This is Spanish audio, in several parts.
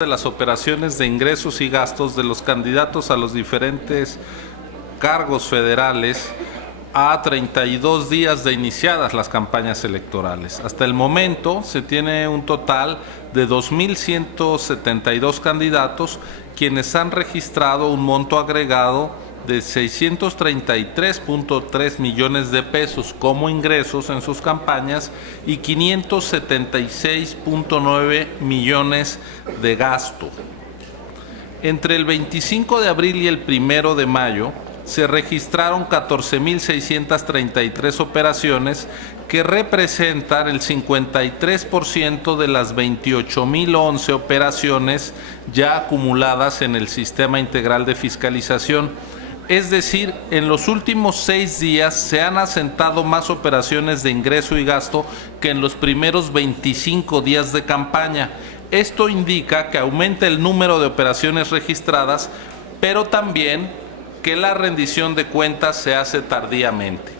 de las operaciones de ingresos y gastos de los candidatos a los diferentes cargos federales a 32 días de iniciadas las campañas electorales. Hasta el momento se tiene un total de 2.172 candidatos quienes han registrado un monto agregado de 633.3 millones de pesos como ingresos en sus campañas y 576.9 millones de gasto. Entre el 25 de abril y el 1 de mayo se registraron 14.633 operaciones que representan el 53% de las 28.011 operaciones ya acumuladas en el Sistema Integral de Fiscalización. Es decir, en los últimos 6 días se han asentado más operaciones de ingreso y gasto que en los primeros 25 días de campaña. Esto indica que aumenta el número de operaciones registradas, pero también que la rendición de cuentas se hace tardíamente.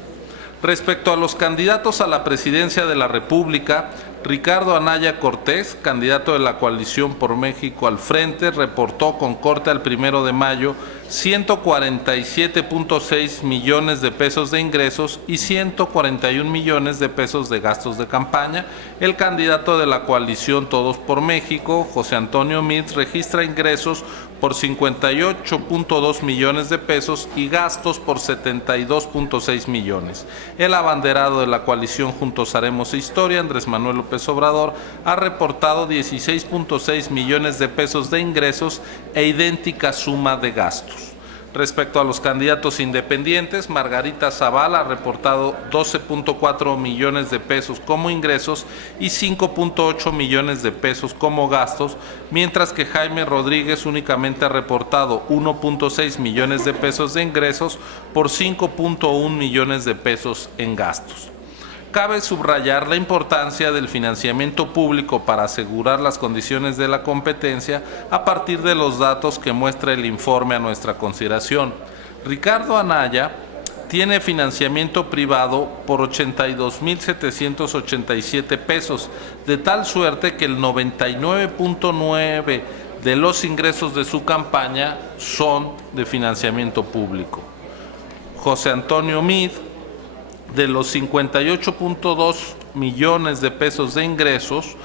Respecto a los candidatos a la presidencia de la República, Ricardo Anaya Cortés, candidato de la Coalición por México al Frente, reportó con corte al 1 de mayo 147.6 millones de pesos de ingresos y 141 millones de pesos de gastos de campaña. El candidato de la Coalición Todos por México, José Antonio Meade, registra ingresos por 58.2 millones de pesos y gastos por 72.6 millones. El abanderado de la coalición Juntos Haremos Historia, Andrés Manuel López Obrador, ha reportado 16.6 millones de pesos de ingresos e idéntica suma de gastos. Respecto a los candidatos independientes, Margarita Zavala ha reportado 12.4 millones de pesos como ingresos y 5.8 millones de pesos como gastos, mientras que Jaime Rodríguez únicamente ha reportado 1.6 millones de pesos de ingresos por 5.1 millones de pesos en gastos. Cabe subrayar la importancia del financiamiento público para asegurar las condiciones de la competencia a partir de los datos que muestra el informe a nuestra consideración. Ricardo Anaya tiene financiamiento privado por 82.787 pesos, de tal suerte que el 99.9% de los ingresos de su campaña son de financiamiento público. José Antonio Meade, de los 58.2 millones de pesos de ingresos,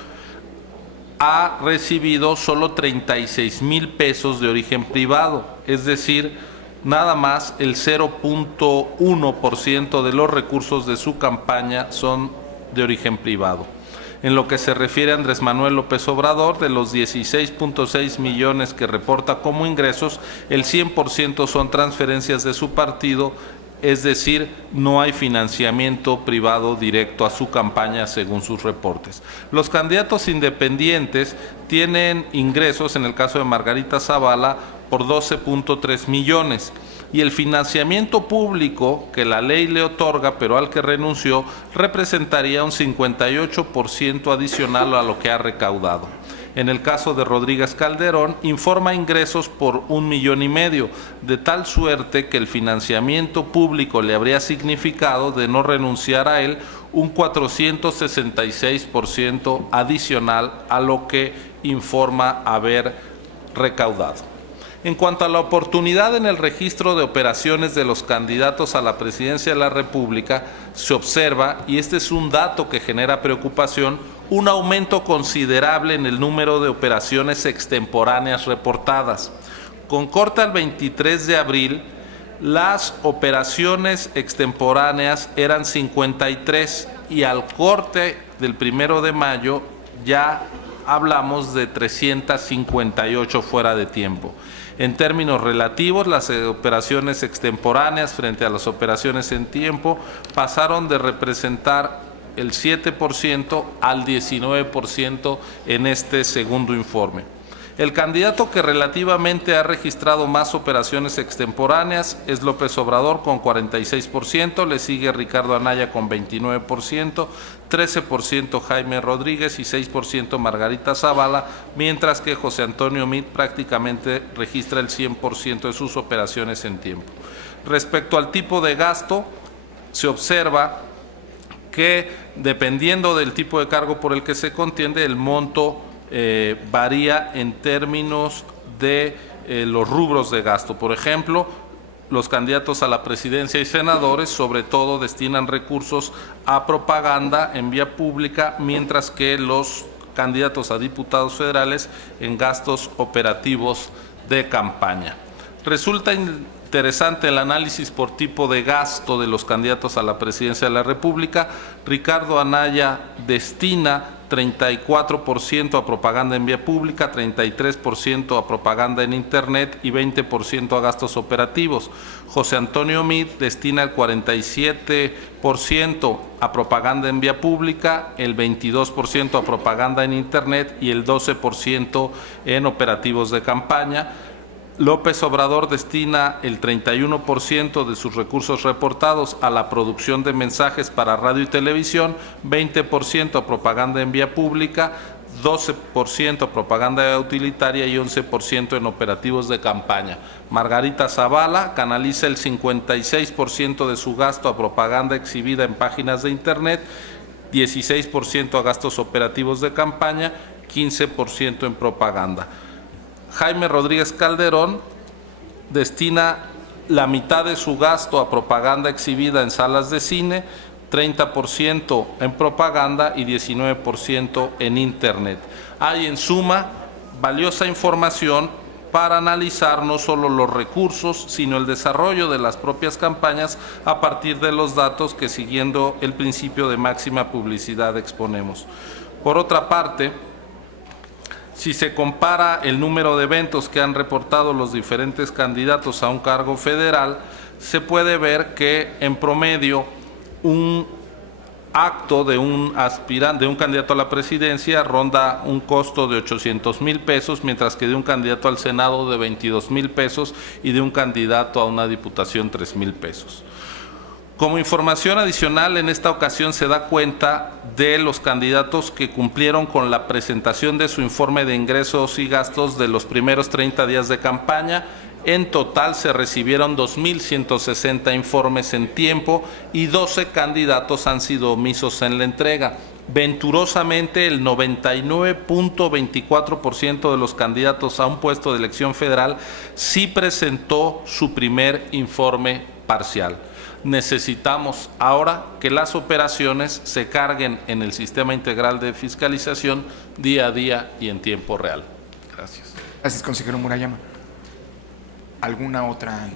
ha recibido solo 36,000 pesos de origen privado, es decir, nada más el 0.1% de los recursos de su campaña son de origen privado. En lo que se refiere a Andrés Manuel López Obrador, de los 16.6 millones que reporta como ingresos, el 100% son transferencias de su partido, es decir, no hay financiamiento privado directo a su campaña según sus reportes. Los candidatos independientes tienen ingresos, en el caso de Margarita Zavala, por 12.3 millones. Y el financiamiento público que la ley le otorga, pero al que renunció, representaría un 58% adicional a lo que ha recaudado. En el caso de Rodríguez Calderón, informa ingresos por 1,5 millones, de tal suerte que el financiamiento público le habría significado, de no renunciar a él, un 466% adicional a lo que informa haber recaudado. En cuanto a la oportunidad en el registro de operaciones de los candidatos a la presidencia de la República, se observa, y este es un dato que genera preocupación, un aumento considerable en el número de operaciones extemporáneas reportadas. Con corte al 23 de abril, las operaciones extemporáneas eran 53 y al corte del 1 de mayo ya hablamos de 358 fuera de tiempo. En términos relativos, las operaciones extemporáneas frente a las operaciones en tiempo pasaron de representar el 7% al 19% en este segundo informe. El candidato que relativamente ha registrado más operaciones extemporáneas es López Obrador con 46%, le sigue Ricardo Anaya con 29%, 13% Jaime Rodríguez y 6% Margarita Zavala, mientras que José Antonio Meade prácticamente registra el 100% de sus operaciones en tiempo. Respecto al tipo de gasto, se observa que dependiendo del tipo de cargo por el que se contiende, el monto varía en términos de los rubros de gasto. Por ejemplo, los candidatos a la presidencia y senadores sobre todo destinan recursos a propaganda en vía pública, mientras que los candidatos a diputados federales en gastos operativos de campaña. Resulta interesante el análisis por tipo de gasto de los candidatos a la presidencia de la República. Ricardo Anaya destina 34% a propaganda en vía pública, 33% a propaganda en Internet y 20% a gastos operativos. José Antonio Meade destina el 47% a propaganda en vía pública, el 22% a propaganda en Internet y el 12% en operativos de campaña. López Obrador destina el 31% de sus recursos reportados a la producción de mensajes para radio y televisión, 20% a propaganda en vía pública, 12% a propaganda utilitaria y 11% en operativos de campaña. Margarita Zavala canaliza el 56% de su gasto a propaganda exhibida en páginas de Internet, 16% a gastos operativos de campaña, 15% en propaganda. Jaime Rodríguez Calderón destina la mitad de su gasto a propaganda exhibida en salas de cine, 30% en propaganda y 19% en Internet. Hay en suma valiosa información para analizar no solo los recursos, sino el desarrollo de las propias campañas a partir de los datos que, siguiendo el principio de máxima publicidad, exponemos. Por otra parte, si se compara el número de eventos que han reportado los diferentes candidatos a un cargo federal, se puede ver que en promedio un acto de un candidato a la presidencia ronda un costo de 800,000 pesos, mientras que de un candidato al Senado de 22,000 pesos y de un candidato a una diputación 3,000 pesos. Como información adicional, en esta ocasión se da cuenta de los candidatos que cumplieron con la presentación de su informe de ingresos y gastos de los primeros 30 días de campaña. En total se recibieron 2,160 informes en tiempo y 12 candidatos han sido omisos en la entrega. Venturosamente, el 99.24% de los candidatos a un puesto de elección federal sí presentó su primer informe parcial. Necesitamos ahora que las operaciones se carguen en el sistema integral de fiscalización día a día y en tiempo real. Gracias. Gracias, consejero Murayama. ¿Alguna otra?